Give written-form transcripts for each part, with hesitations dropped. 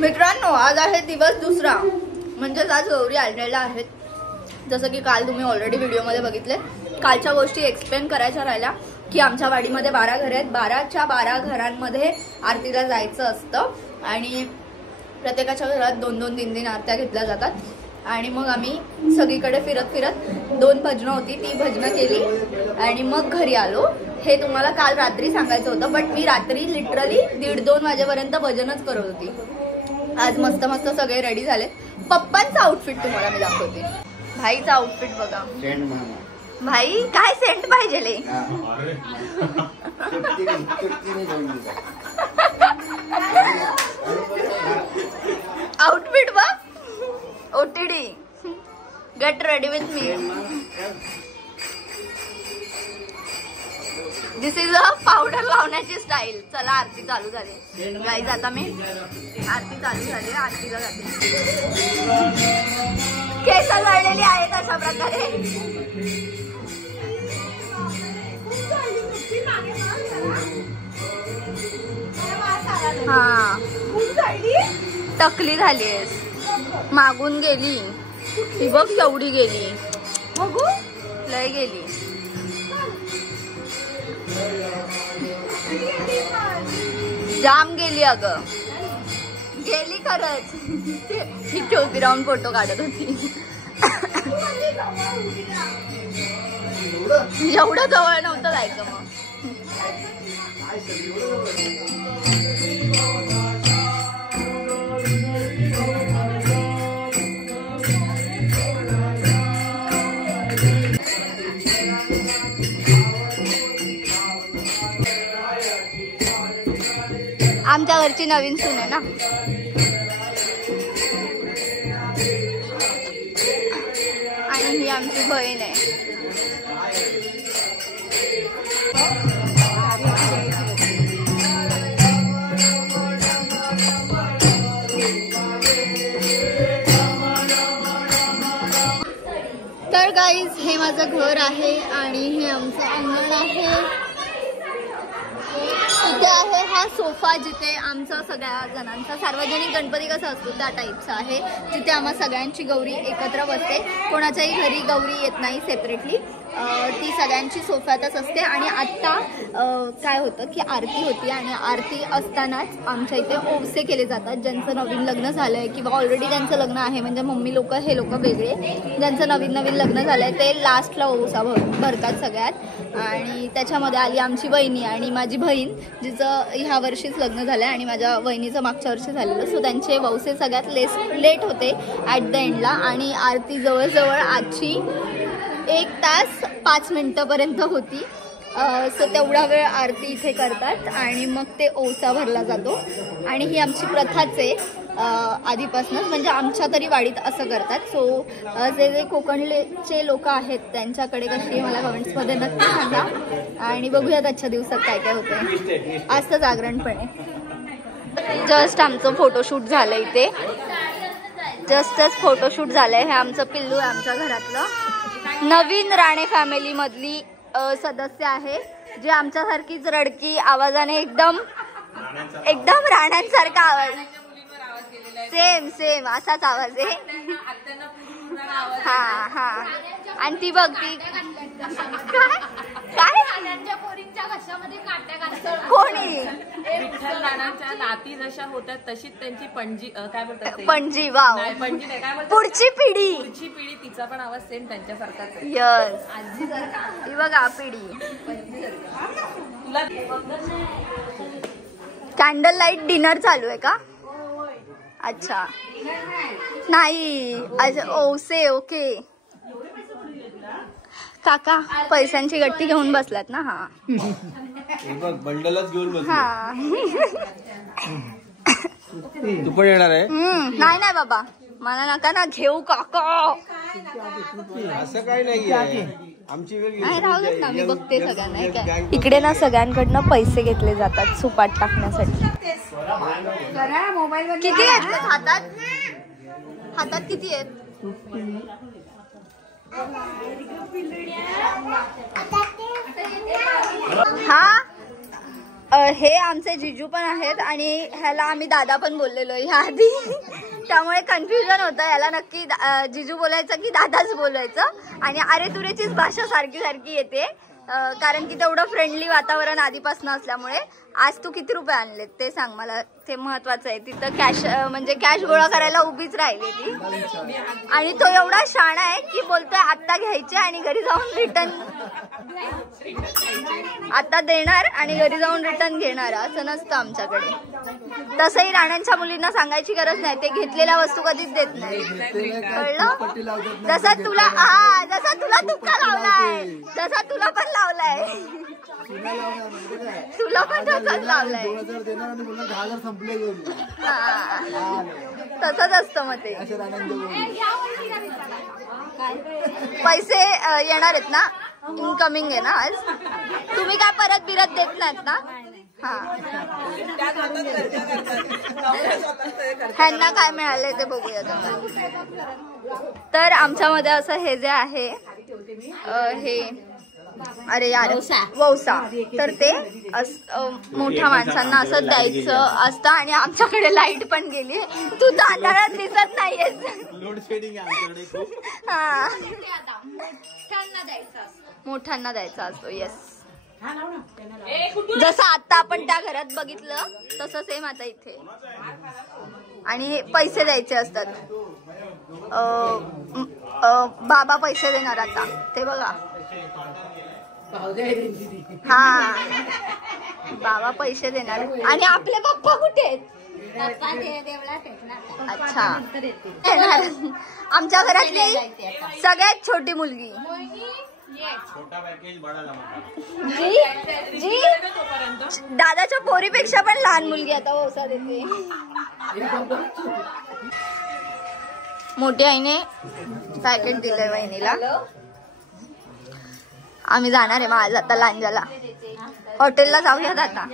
मित्रांनो, आज आहे दिवस दुसरा, म्हणजेच आज गौरी आणलेल्या आहेत. जसं की काल तुम्ही ऑलरेडी व्हिडिओमध्ये बघितले. कालच्या गोष्टी एक्सप्लेन करायच्या राहिल्या की आमच्या वाडीमध्ये 12 घरे आहेत. 12च्या 12 घरांमध्ये आरतीला जायचं असतं आणि प्रत्येकाच्या घरात 2-2, 3-3 आरत्या घेतल्या जातात. आणि मग आम्ही सगळीकडे फिरत फिरत 2 भजनं होती, ती भजनं केली आणि मग घरी आलो. हे तुम्हाला काल रात्री सांगायचं होतं, बट मी रात्री लिटरली 1:30-2 वाजेपर्यंत भजनच करत होती. आज मस्त मस्त सगळे रेडी झाले. पप्पांचा आउटफिट तुम्हाला मी दाखवते. भाईचा आउटफिट बघा. भाई काय सेंट पाहिजे. आउटफिट बघ. OTT get ready with me. This is a powder लावण्याची स्टाईल. चला आरती चालू झाली गाईज. आता मी आरती चालू झाली. आरतीला जाते. केस गळलेली आहेत अशा प्रकारे. हा टकली झालीस. मागून गेली ती बघ केवढी गेली. बघू लय गेली. जाम गेली अगं. गेली खरंच. ही टोपी राहून फोटो काढत होती. एवढं जवळ नव्हतं जायचं मग. आमच्या घरची नवीन सून आहे ना. आणि ही आमची बहीण आहे. तर गाईज हे माझं घर आहे आणि हे आमचं अंगण आहे. इथे आहे हा सोफा जिथे आमचा सगळ्या जणांचा सार्वजनिक गणपती कसा असतो त्या टाईपचा आहे. जिथे आम्हा सगळ्यांची गौरी एकत्र बसते. कोणाच्याही घरी गौरी येत नाही सेपरेटली. ती सगळ्यांची सोफ्यातच असते. आणि आत्ता काय होतं की आरती होती आणि आरती असतानाच आमच्या इथे ओवसे केले जातात. ज्यांचं नवीन लग्न झालं आहे किंवा ऑलरेडी ज्यांचं लग्न आहे, म्हणजे मम्मी लोक हे लोक वेगळे, ज्यांचं नवीन लग्न झालं आहे ते लास्टला ओवसा भरतात सगळ्यात. आणि त्याच्यामध्ये आली आमची वहिनी आणि माझी बहीण, जिचं ह्या वर्षीच लग्न झालं आहे आणि माझ्या वहिनीचं मागच्या वर्षी झालेलं. सो त्यांचे वौसे सगळ्यात लेट होते ॲट द एंडला. आणि आरती जवळजवळ आजची 1 तास 5 मिनिटापर्यंत होती. सो तेवढा वेळ आरती इथे करतात आणि मग ते ओवसा भरला जातो. आणि ही आमची प्रथाच आहे आधीपासूनच, म्हणजे आमच्या तरी वाडीत असं करतात. सो जे कोकणचे लोक आहेत त्यांच्याकडे कशी मला कमेंट्समध्ये नक्की सांगा. आणि बघूयात आजच्या दिवसात काय काय होतंय. आज तर जागरण पण आहे. जस्ट आमचं फोटोशूट झालं इथे. जस्टच फोटोशूट झालंय. हे आमचं पिल्लू आहे आमच्या घरातलं. नवीन राणे फॅमिली मधली सदस्य आहे, जे आमच्यासारखीच रडकी आवाजाने एकदम राण्यांसारखा आवाज. सेम असाच आवाज आहे. हा आणि ती बघ ती काय कोणी विठ्ठल राणांच्या नाती जशा होत्या तशीच त्यांची पणजी काय बोलतात पणजी. वाव. पणजी नाही काय बोलतात, पुढची पिढी तिचा पण आवाज सेम त्यांच्यासारखाच आहे. यस. ही बघा पिढी. कॅन्डल लाईट डिनर चालू आहे का? अच्छा नाही ओसे. ओके काका पैशांची गट्टी घेऊन बसलात ना. हा बंडलच घेऊन बसला. हा तू पण येणार आहे? नाही बाबा मला नका ना घेऊ काका. असं काही नाहीये. आमची नाही राहू देत ना, मी बघते सगळ्यांना. इकडे ना सगळ्यांकडनं पैसे घेतले जातात सुपात टाकण्यासाठी. किती आहेत हातात किती आहेत? हा हे आमचे जिजू पण आहेत आणि ह्याला आम्ही दादा पण बोललेलो ह्या आधी, त्यामुळे कन्फ्युजन होतं. याला नक्की जिजू बोलायचं की दादाच बोलायचं. आणि अरे तुरेचीच भाषा सारखी सारखी येते, कारण की तेवढं फ्रेंडली वातावरण आधीपासून असल्यामुळे. आज तू किती रुपये आणलेत ते सांग मला, ते महत्वाचं आहे. तिथं कॅश म्हणजे कॅश गोळा करायला उभीच राहिली ती. आणि तो एवढा शाणा आहे की बोलतोय आत्ता घ्यायचे आणि घरी जाऊन रिटर्न, आता देणार आणि घरी जाऊन रिटर्न घेणार, असं नसतं आमच्याकडे. तसंही राण्यांच्या मुलींना सांगायची गरज नाही, ते घेतलेल्या वस्तू कधीच देत नाही, कळलं. जसं तुला जसा तुला तुका लावलाय, जसा तुला पण लावलाय, तुला पण तसंच लावलाय. तसंच असतं मग ते. पैसे येणार आहेत ना, इनकमिंग आहे ना आज. तुम्ही काय परत बिरत देत नाहीत ना. हा, ह्यांना काय मिळालंय ते बघूया. तर आमच्यामध्ये असं हे जे आहे हे, अरे यार वौसा, तर ते मोठ्या माणसांना असं द्यायचं असतं. आणि आमच्याकडे लाईट पण गेली, तू तांदळात दिसत नाहीयेस. लोड शेडिंग आहे आमच्याकडे खूप. हा, मोठ्यांना द्यायचा असतो. येस, जसं आता आपण त्या घरात बघितलं तसं सेम आता इथे. आणि पैसे द्यायचे असतात. बाबा पैसे देणार आता, ते बघा. हा, बाबा पैसे देणार. आणि आपले पप्पा कुठे आहेत? अच्छा, आमच्या घरातली सगळ्यात छोटी मुलगी. जी दादाच्या पोरीपेक्षा पण लहान मुलगी आता वौसा देते. मोठ्या आईने पॅकेट दिलंय वहिनीला. आम्ही जाणार आहे मग आज आता लांजाला. हॉटेलला जाऊयात आता.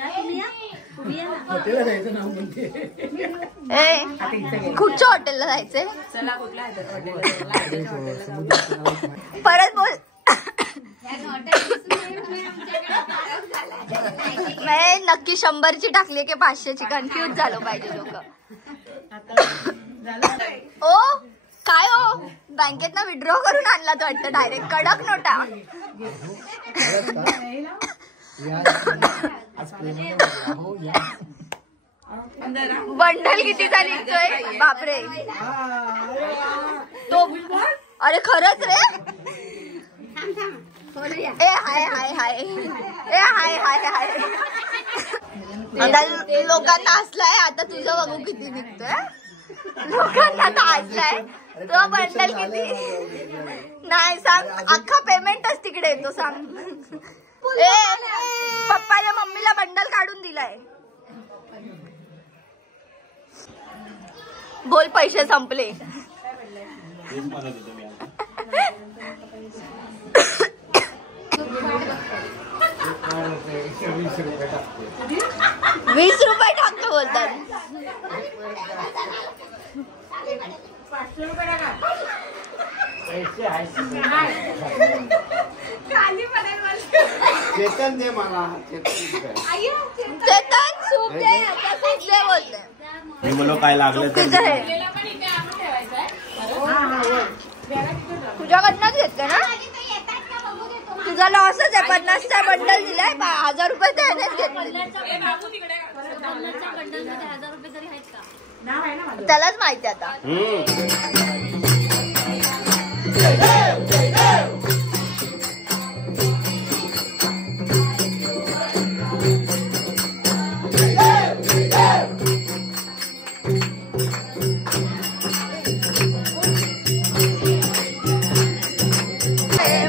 कुठच्या हॉटेलला जायचंय? परत बोल. नक्की 100ची टाकली की 500ची, कन्फ्युज झालो पाहिजे लोक. ओ काय हो, बँकेत ना विड्रॉ करून आणला तो वाटतं डायरेक्ट, कडक नोटा. बंडल कितीचा निघतोय बापरे. तो अरे खरंच रे. ए हाय हाय हाय, ए हाय हाय हाय. आता लोकांना हसलाय, आता तुझं बघू किती निघतोय. लोकांना तर हसलाय, तो बंडल किती. नाही सांग, अख्खा पेमेंटच तिकडे येतो. सांग. ए पप्पाने मम्मीला बंडल काढून दिलाय. बोल पैसे संपले. 20 रुपये टाकतो बोलतात. चेतन दे मला. चेतन सूप दे, सूप दे बोलते. मी म्हणलो काय लागलं तर. तुझ्याकडनंच घेतलं ना. तुझा लॉसच आहे. 50चा बंडल दिलाय, 1000 रुपये त्यानेच घेतले. त्यालाच माहिती आता.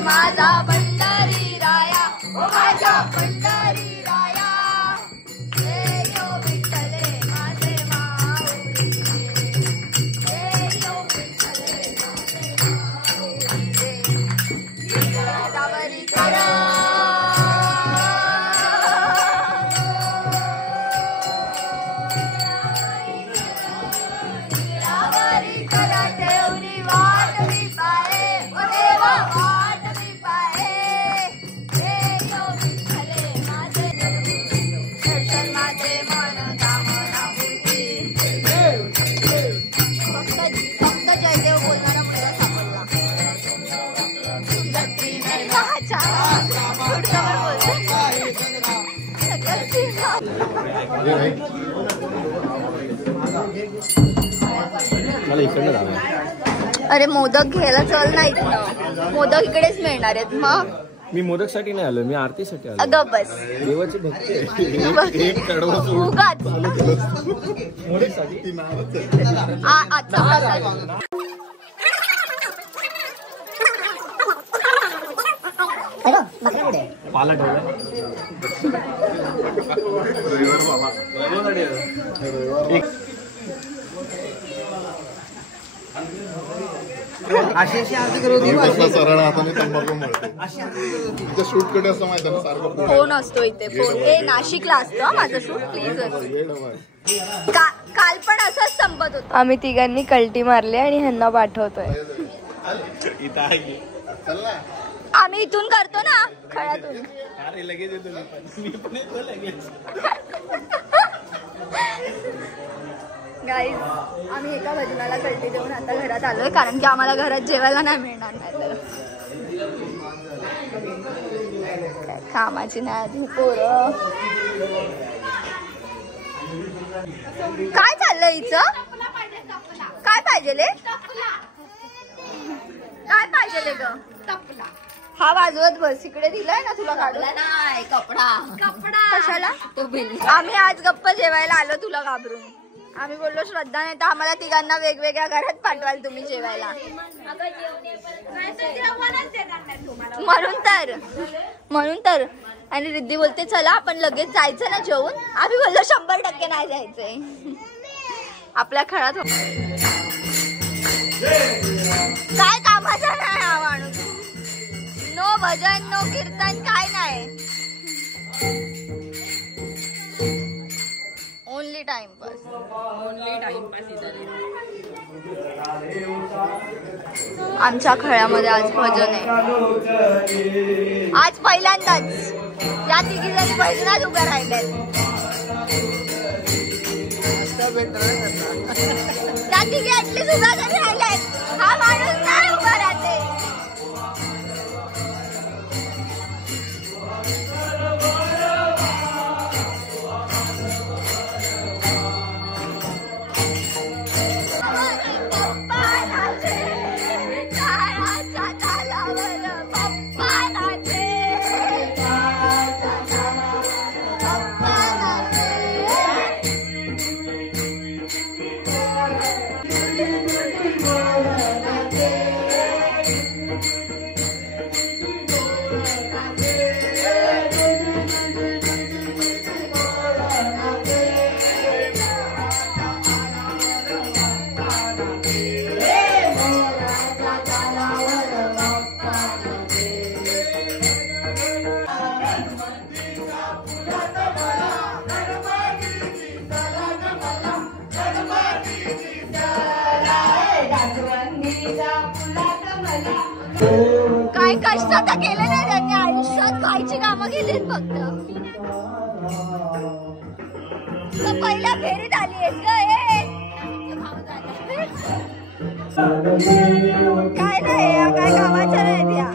माझा पंढरी राया, ओ माझा पंढरी राया, जय यो विठ्ठले माझे माऊली, जय यो विठ्ठले माझे माऊली. मला इकडनं जाऊया. अरे मोदक घ्यायला चल नाहीत ना, मोदक इकडेच मिळणार आहेत. मग मी मोदकसाठी नाही आलो, मी आरतीसाठी आलो. अगं बस देवाची भक्ती आहे. उगाच आता पाला ठेवला. सरळ हाताने तंबाखू मळते शूट कडे असं माहिती ना सारखं फोन असतो इथे. फोन हे नाशिकला असतं माझं शूट. प्लीज काल पण असंच संपत होतं. आम्ही तिघांनी कल्टी मारली आणि ह्यांना पाठवतोय. इथं आहे की आम्ही इथून करतो ना खळ्यातून. अरे लगेच येतो मी पण येतो लगेच. गाईज आम्ही एका भजनाला कल्टी देऊन आता घरात आलोय, कारण की आम्हाला घरात जेवायला नाही मिळणार. नाही तर कामाची नाही आधी पोरं. काय चाललंय हिचं? काय पाहिजे काय पाहिजे ग? हा वाजवत बस. इकडे दिलाय ना तुला काढला नाही कपडा. कशाला? आम्ही आज गप्प जेवायला आलो तुला घाबरून. आम्ही बोललो श्रद्धा नाही तर आम्हाला तिघांना वेगवेगळ्या घरात पाठवाल तुम्ही जेवायला. म्हणून तर आणि रिद्धी बोलते चला आपण लगेच जायचं ना जेवून. आम्ही बोललो 100% नाही जायचंय. आपल्या खळात काय कामाचा नाही हा माणूस. नो भजन नो कीर्तन काय नाही. Only timepass. आमच्या खळ्यामध्ये आज भजन आहे. आज पहिल्यांदाच या तिघी जणी भजनात उभ्या राहिल्यात. त्या तिघी ऍटलीस्ट उभ्या जरी राहिल्यात. हा माणूस नाही उभा राहते. काय कष्ट तर केले नाही त्यांनी आयुष्यात. कायची कामं केलीत फक्त. पहिल्या फेरीत आली आहेस ग. काय नाही काय कामाच्या नाही त्या.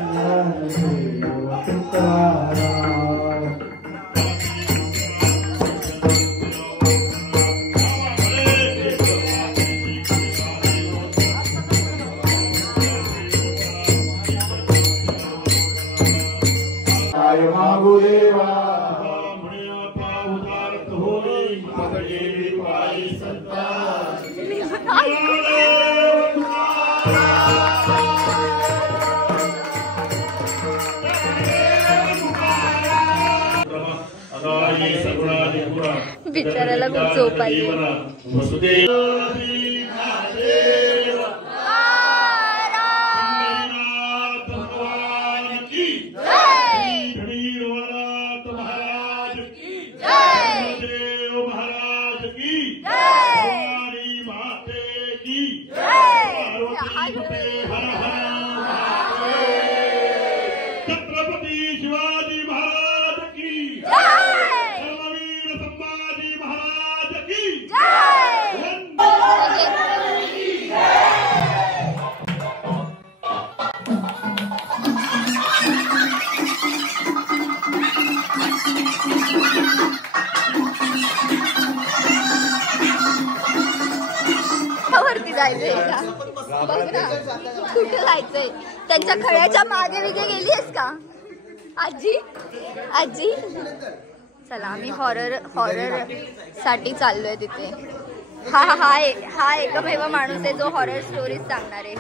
बिचाराला खूप झोप आली. छत्रपती शिवाजी महाराज की जय. जायचंय का? बघ ना कुठे जायचंय. त्यांच्या खळ्याच्या मागे विगे गेलीयस का आजी? आजी चला आम्ही हॉरर साठी चाललोय तिथे. हा एकमेव माणूस आहे जो हॉरर स्टोरीज सांगणार आहे.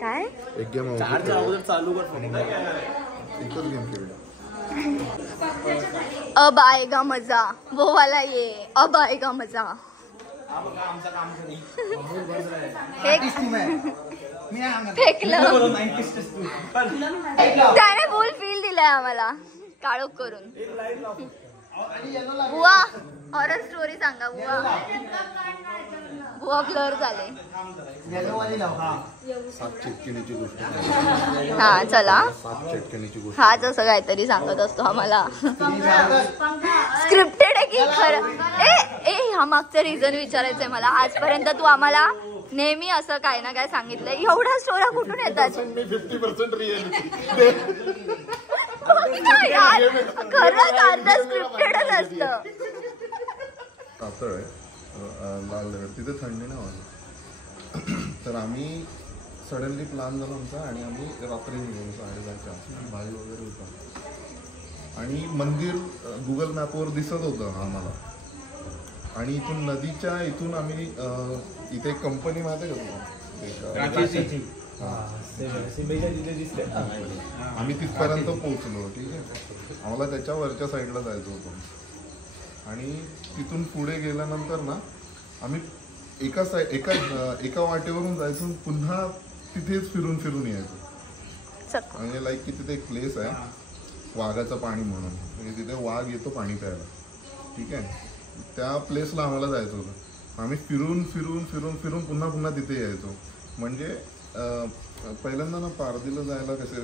काय एक गेम चालू कर. एकच गेम खेळूया. अब आएगा मजा वो वाला ये. अब आएगा मजा. फेकलं त्याने फुल फील दिलाय आम्हाला काळोख करून. बुवा हॉरर स्टोरी सांगा बुवा. बुवा ब्लर झाले. सात चिटकिणीची गोष्ट. हा चला सात चिटकिणीची गोष्ट. हाच असं काहीतरी सांगत असतो आम्हाला. स्क्रिप्टेड आहे की खरं? ए हा मागचं रिझन विचारायचंय मला. आजपर्यंत तू आम्हाला नेहमी असं काय ना काय सांगितलंय. एवढ्या स्टोऱ्या कुठून येतात? मी 50% रिअलिटी. खरंच अर्धा स्क्रिप्टेडच असतं. पातळ आहे लाल दगड. तिथे थंडी नाही वाजत. तर आम्ही सडनली प्लॅन झाला आमचा आणि आम्ही रात्री निघालो 8:30च्या आसपास. भाई वगैरे होता आणि मंदिर गुगल मॅपवर दिसत होतं आम्हाला. आणि इथून नदीच्या इथून आम्ही इथे एक कंपनी माहिती आहे का तुला? आम्ही तिथपर्यंत पोहोचलो. ठीक आहे. आम्हाला त्याच्या वरच्या साईडला जायचं होतं. आणि तिथून पुढे गेल्यानंतर ना आम्ही एका वाटेवरून जायचो पुन्हा तिथेच फिरून यायचो. म्हणजे लाईक की तिथे एक प्लेस आहे वाघाचं पाणी म्हणून. म्हणजे तिथे वाघ येतो पाणी प्यायला. ठीक आहे. त्या प्लेसला आम्हाला जायचं होतं. आम्ही फिरून पुन्हा तिथे यायचो. म्हणजे पहिल्यांदा ना पारदीला जायला कसे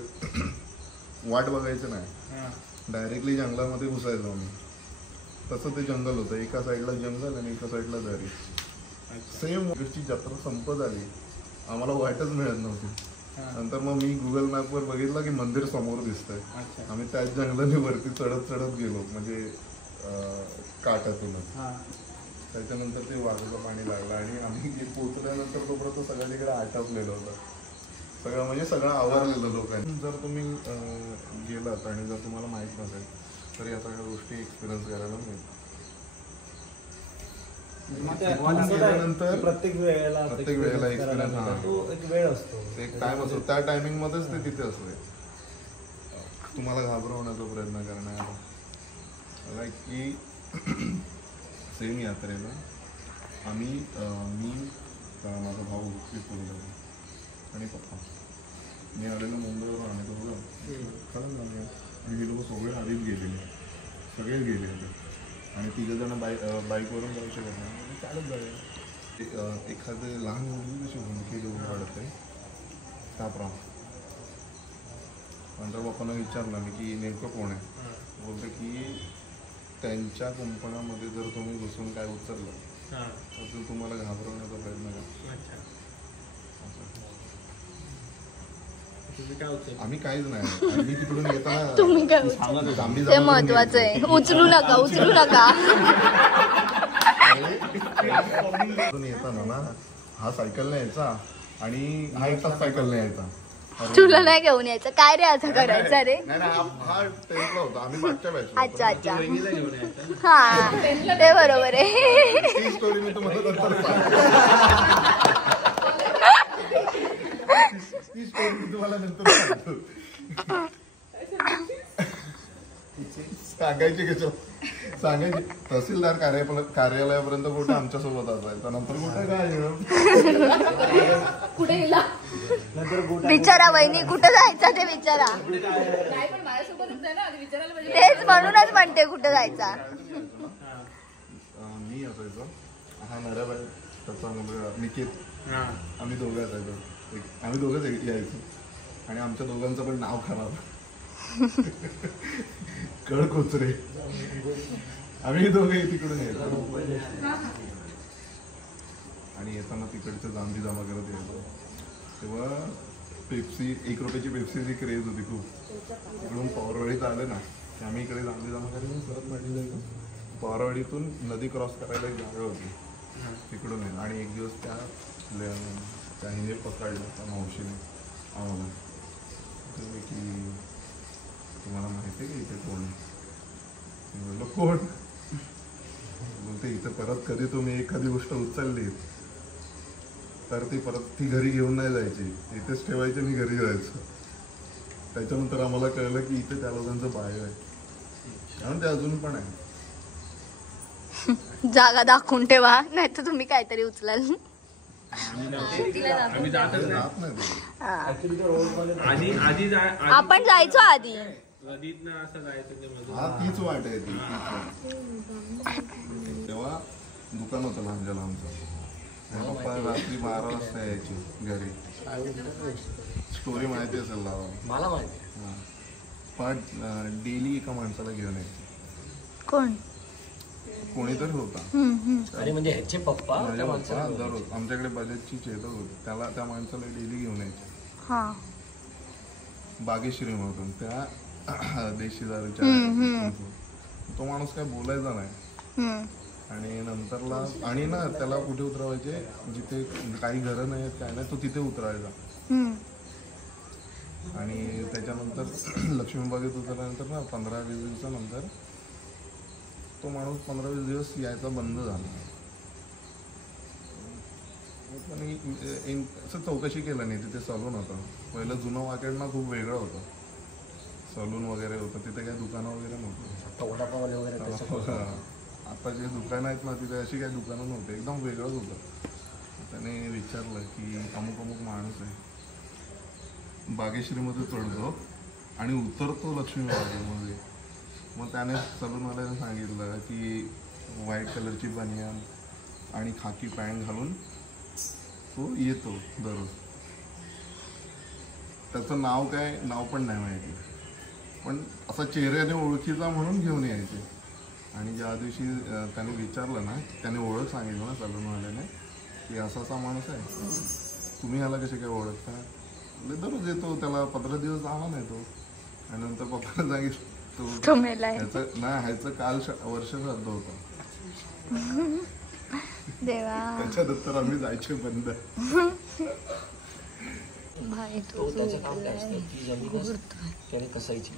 वाट बघायचं नाही. डायरेक्टली जंगलामध्ये घुसायचो आम्ही. तसं ते जंगल होतं. एका साईडला जंगल आणि एका साईडला दरी. सेम ची जत्रा संपत आली. आम्हाला वाटच मिळत नव्हती. नंतर मग मी गुगल मॅपवर बघितलं की मंदिर समोर दिसतंय. आम्ही त्याच जंगलाने वरती चढत गेलो म्हणजे काठातूनच. त्याच्यानंतर ते वाघाचं पाणी लागलं आणि आम्ही पोहोचल्यानंतर तोपर्यंत सगळं तिकडे आटपलेलं होतं. सगळं आवरलेलं लोकांनी. जर तुम्ही गेलात आणि जर तुम्हाला माहीत नसेल तर या सगळ्या गोष्टी एक्सपिरियन्स करायला मिळतात. प्रत्येक वेळेला एक्सपिरियन्स एक वेळ असतो. एक टाइम असतो. त्या टायमिंग मध्येच ते तिथे असते. तुम्हाला घाबरवण्याचा प्रयत्न करण्याचा. लाईक की सेम यात्रेला आम्ही मी माझा भाऊ आणि पप्पा मी आलेलो मुंबईवरून. आम्ही दोघं खरंच झालं. आणि हे लोक सगळे गेले होते. आणि 3 जण बाईकवरून जाऊ शकत नाही. चालत जाऊया. एखादे लहान मुलगी कशी भूमिके घेऊन काढते त्याप्रमाणे. नंतर पप्पांना विचारलं मी की नेमकं कोण आहे. बोलते की त्यांच्या कुंपणामध्ये जर तुम्ही घुसून काय उचललं तर तुम्हाला घाबरवण्याचा प्रयत्न करा. आम्ही काहीच नाही. आम्ही तिकडून येताना तुम्ही काय ते महत्वाचं आहे. उचलू नका. येताना ना हा सायकलने यायचा आणि हा एकटाच सायकलने यायचा. तुला नाही घेऊन यायचं काय रे असं करायचं रे. हा टेन्थला होता. आम्ही मागच्या बॅच. अच्छा हा ते बरोबर आहे. ती स्टोरी मी तुम्हाला नंतर सांगायची सांगायची. तहसीलदार कार्यालयापर्यंत कुठे आमच्यासोबत असायचा. नंतर कुठे काय बिचारा वहिनी कुठं जायचा ते विचारा. तेच म्हणूनच म्हणते कुठं जायचा. मी असायचो. हा नऱ्या बाई त्याचा मुलगा निकेत. आम्ही दोघं असायचो. आम्ही दोघंच यायचो. आणि आमच्या दोघांचं पण नाव खराब. कळकोचरे. आम्ही दोघे तिकडून यायचो. आणि येताना तिकडचं जांभी जमा करत यायचो. तेव्हा पेप्सी 1 रुपयाची पेप्सीची क्रेज होती खूप. इकडून पवारवाडीत आले ना की आम्ही इकडे जांभी जमा करायला परत म्हटलं जायचो. पवारवाडीतून नदी क्रॉस करायला एक जागा होती. तिकडून आहे. आणि एक दिवस त्या हिने पकडलं त्या मावशीने आम्हाला की तुम्हाला माहिती आहे की इथे कोण आहे? मी बोललो कोण? बोलते इथं परत कधी तुम्ही एखादी गोष्ट उचलली तर ती परत ती घरी घेऊन नाही जायची, इथेच ठेवायची आणि घरी जायचं. त्याच्यानंतर आम्हाला कळलं की इथे त्या लोकांचं बायो आहे, कारण ते अजून पण आहे. जागा दाखवून ठेवा, नाही तर तुम्ही काहीतरी उचलाल. आम्ही जातच नाही. राहत नाही ते. आधी आपण जायचो आधी. नदीतनं असं जायचं ते मधून. हा तीच वाट आहे ती. तेव्हा दुकान होतं लांबच्या लांबचं. पप्पा रात्री 12 वाजता यायचे घरी. स्टोरी माहिती असेल लावा. मला माहिती. पण डेली एका माणसाला घेऊन यायचे. कोण? कोणीतरी होता. अरे म्हणजे ह्याचे पप्पा माझ्या पप्पा दररोज आमच्याकडे बजाजची चेतक होती, त्याला त्या माणसाला डेली घेऊन यायचे. हा. बागेश्री मधून त्या देशी दारूच्या. तो माणूस काय बोलायचा नाही. आणि नंतरला आणि ना त्याला कुठे उतरवायचे जिथे काही घरं नाही आहेत काय नाही, तो तिथे उतरायचा. आणि त्याच्यानंतर लक्ष्मीबागेत उतरल्यानंतर ना 15-20 दिवसानंतर तो माणूस 15-20 दिवस यायचा बंद झाला. पण असं चौकशी केलं नाही. तिथे सलून होतं पहिलं. जुनं वाकेड ना खूप वेगळं होतं. सलून वगैरे होतं तिथे, काही दुकानं वगैरे नव्हतं. आता जे दुकानं आहेत ना तिथे अशी काही दुकानं नव्हती, एकदम वेगळंच होतं. त्याने विचारलं की अमुक अमुक माणूस आहे, बागेश्रीमध्ये चढतो आणि उतरतो लक्ष्मी बागेमध्ये. मग त्याने सलूनवाल्याने सांगितलं की व्हाईट कलरची बनियान आणि खाकी पॅन्ट घालून तो येतो दररोज. त्याचं नाव काय, नाव पण नाही माहिती, पण असा चेहऱ्याने ओळखीचा म्हणून घेऊन यायचे. आणि ज्या दिवशी त्याने विचारलं ना, त्याने ओळख सांगितलं ना सलूनवाल्याने की असा असा माणूस आहे, तुम्ही ह्याला कसे काय ओळखता? म्हणजे दररोज येतो, त्याला 15 दिवस आला नाही तो. आणि नंतर पप्पाला सांगितलं ह्याचं काल वर्ष श्राद्ध होतं. देवा, त्याच्यानंतर आम्ही जायचे बंद. त्याचं काम काय असतं, ती जमीन त्याने कसायची.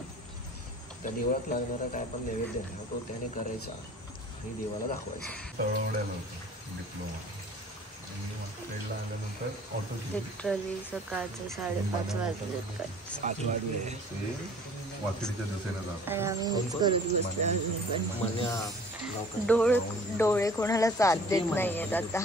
त्या देवळात लागणारा काय पण नैवेद्य आहे तो त्याने करायचा आणि देवाला दाखवायचा. तळवड्याला होतं डिप्लोमा. ट्रेडला आल्यानंतर ऑटो लिटरली सकाळचे 5:30 वाजले. 5 वाजले. वाकडीच्या दिशेने जातो. आणि आम्ही हेच करत बसलो. डोळे कोणाला साथ देत नाहीयेत आता.